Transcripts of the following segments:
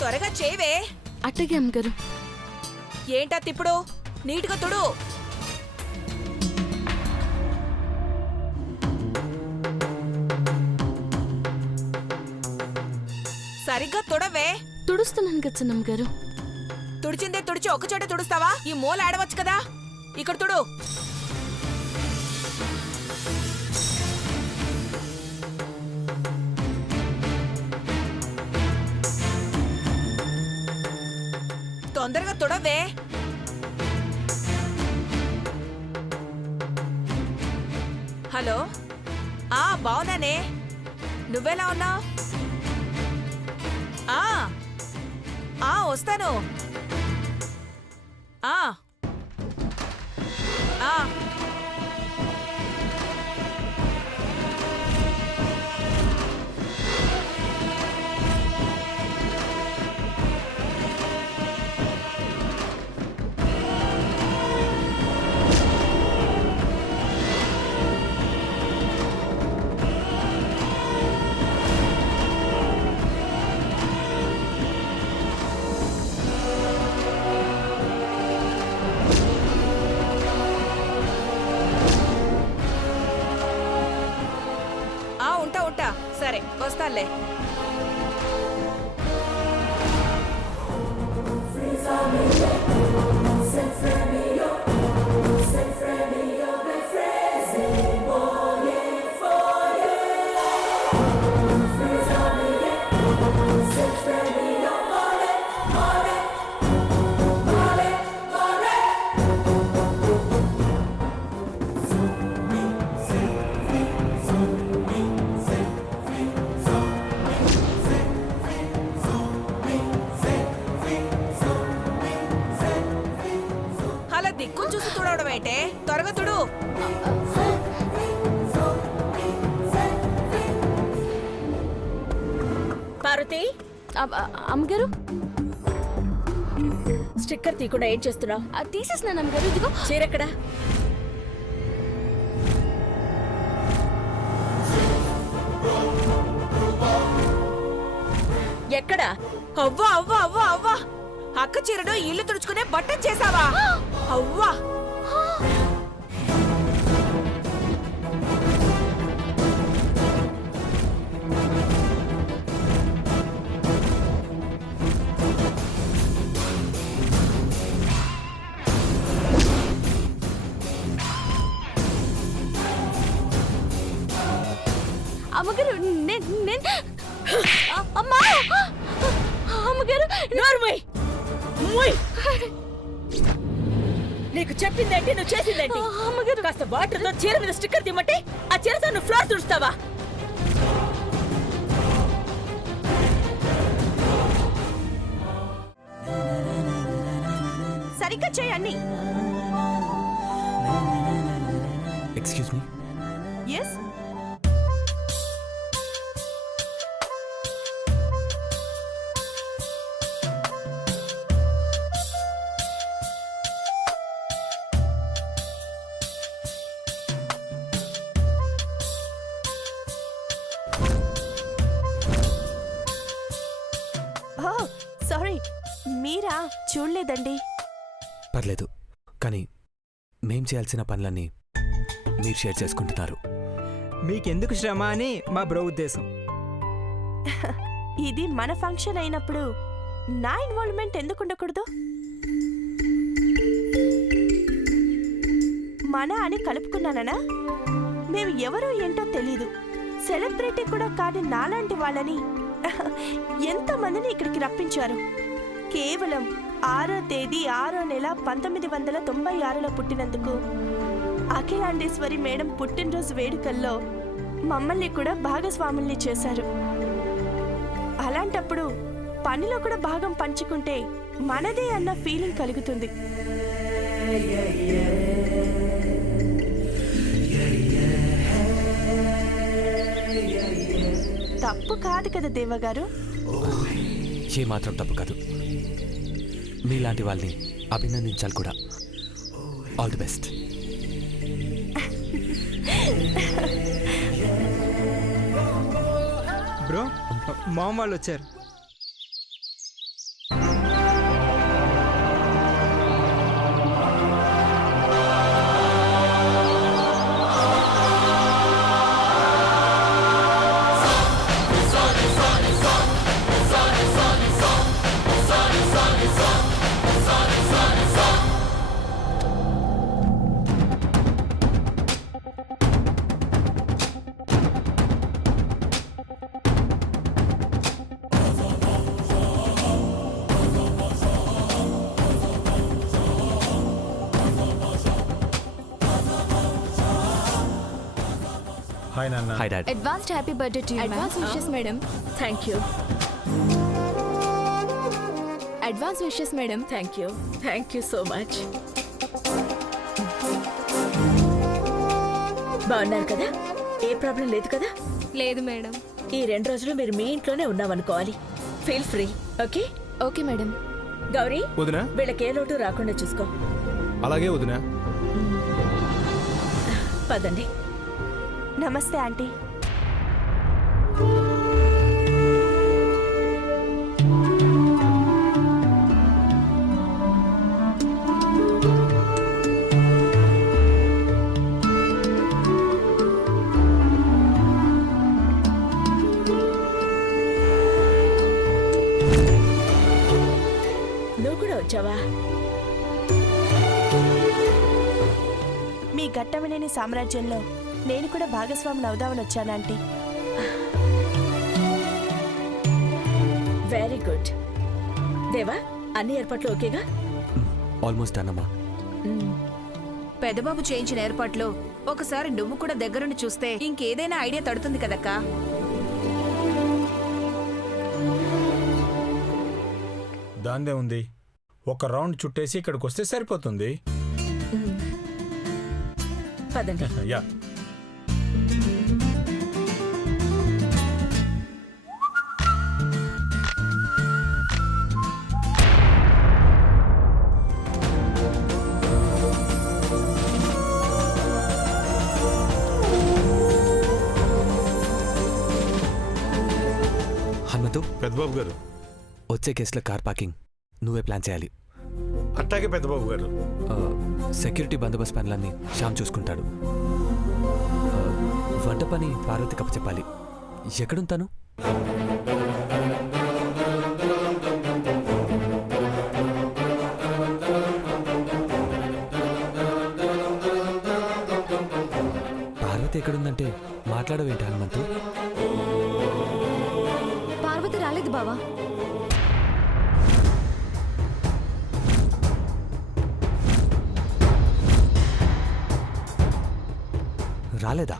త్వరగా చేయవే. అట్టగే అమ్మగారు. ఏంటా తిప్పుడు? నీట్గా తుడు. సరిగ్గా తుడవే. తుడుస్తున్నాను కదా చిన్నమ్మగారు. తుడిచిందే తుడిచి ఒకచోట తుడుస్తావా? ఈ మూల ఆడవచ్చు కదా, ఇక్కడ తుడు. తొందరగా తుడవే. హలో, బావున్నానే. నువ్వెలా ఉన్నావు? వస్తాను. ఉంటా. సరే, వస్తాలే. దిక్కులు చూసి తుడవడం ఏంటే? త్వరగా తుడు. పార్వతి. అమ్మగారు, స్టిక్కర్ తీయకుండా ఏం చేస్తున్నావు? తీసేస్తున్నాను అమ్మగారు. ఇదిగో చీరెక్కడా? ఎక్కడా? అవ్వా అవ్వా అవ్వా అవ్వా, అక్క చీరను ఇల్లు తుడుచుకునే బట్టన్ చేసావా? అవ్వా, అమ్మగారు. అమ్మా, అమ్మగారు. నీకు చెప్పిందేంటి, నువ్వు చేసిందేంటి? అమ్మగారు, కాస్త వాటర్ తో చీర మీద స్టిక్కర్ తీయమంటే ఆ చీరతో నువ్వు ఫ్లోర్ తుడుస్తావా? సరిగ్గా చేయండి. Excuse me. ఎస్. సారీ, మీరా? చూడలేదండి. పర్లేదు, కానీ మేం చేయాల్సిన పనులన్నీ మీరు షేర్ చేసుకుంటున్నారు. మీకెందుకు శ్రమ అని మా బ్రో ఉద్దేశం. ఇది మన ఫంక్షన్ అయినప్పుడు నా ఇన్వాల్వ్మెంట్ ఎందుకు ఉండకూడదు? మన అని కలుపుకున్నానా? మేము ఎవరో ఏంటో తెలీదు. సెలబ్రిటీ కూడా కాని నాలాంటి వాళ్ళని ఎంతమందిని ఇక్కడికి రప్పించారు. కేవలం 6వ తేదీ 6వ నెల 1996లో పుట్టినందుకు అఖిలాండేశ్వరి మేడం పుట్టినరోజు వేడుకల్లో మమ్మల్ని కూడా భాగస్వాముల్ని చేశారు. అలాంటప్పుడు పనిలో కూడా భాగం పంచుకుంటే మనదే అన్న ఫీలింగ్ కలుగుతుంది. తప్పు కాదు కదా దేవగారు? ఏ మాత్రం తప్పు కాదు. మీలాంటి వాళ్ళని అభినందించాలి కూడా. All the best. బ్రో, మామ వాళ్ళు వచ్చారు. హాయ్ నాన్న. Hi dad. Advanced happy birthday to you advance wishes madam. Thank you advance wishes madam. Thank you so much. బాగున్నారు కదా? ఏ ప్రాబ్లం లేదు కదా? లేదు మేడం. ఈ 2 రోజులు మీరు మీ ఇంట్లోనే ఉన్నామనుకోవాలి. Feel free. Okay okay madam. Gauri, వదినా? వీళ్ళకి ఏ లోటు రాకుండా చూసుకో. అలాగే వదినా. పదండి. నమస్తే ఆంటీ. నువ్వు కూడా వచ్చావా? మీ ఘట్టమనేని సామ్రాజ్యంలో నేను కూడా భాగస్వామిని అవుదామని వచ్చాను ఆంటీ. Very good. దేవా, అన్ని ఏర్పాట్లు ఓకేగా? ఆల్మోస్ట్ అన్నమ్మా. పెదబాబు చేయించిన ఏర్పాట్లో ఒకసారి నువ్వు కూడా దగ్గరుండి చూస్తే ఇంకేదైనా ఐడియా తడుతుంది కదక్కా. దాందే ఉంది. ఒక రౌండ్ చుట్టేసి ఇక్కడికి వస్తే సరిపోతుంది. పదండి. యా. హనుమంతు, పెద్దబాబు గారు. వచ్చే కేసులో కార్ పార్కింగ్ నువ్వే ప్లాన్ చేయాలి. అట్టాగే పెద్దబాబు గారు. సెక్యూరిటీ బందోబస్తు పనులన్నీ శ్యామ్ చూసుకుంటాడు. వంట పని పార్వతి కప్పచెప్పాలి. ఎక్కడుంటాను? పార్వతి ఎక్కడుందంటే మాట్లాడవేంటి హనుమంతు? పార్వతి రాలేదు బావా. రాలేదా?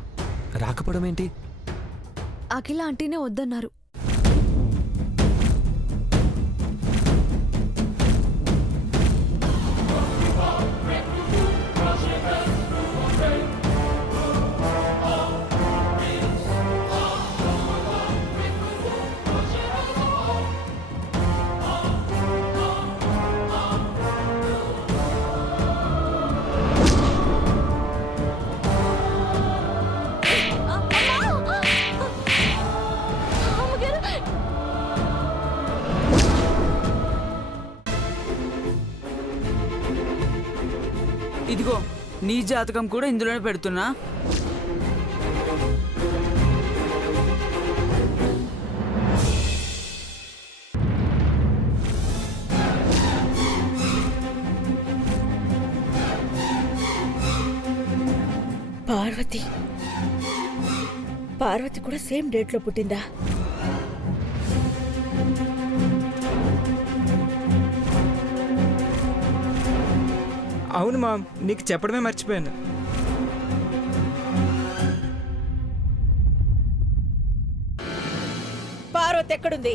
రాకపోవడం ఏంటి? అఖిల ఆంటీనే వద్దన్నారు. ఇదిగో నీ జాతకం కూడా ఇందులోనే పెడుతున్నా. పార్వతి కూడా సేమ్ డేట్లో పుట్టిందా? అవును మామ్, నీకు చెప్పడమే మర్చిపోయాను. పార్వతి ఎక్కడుంది?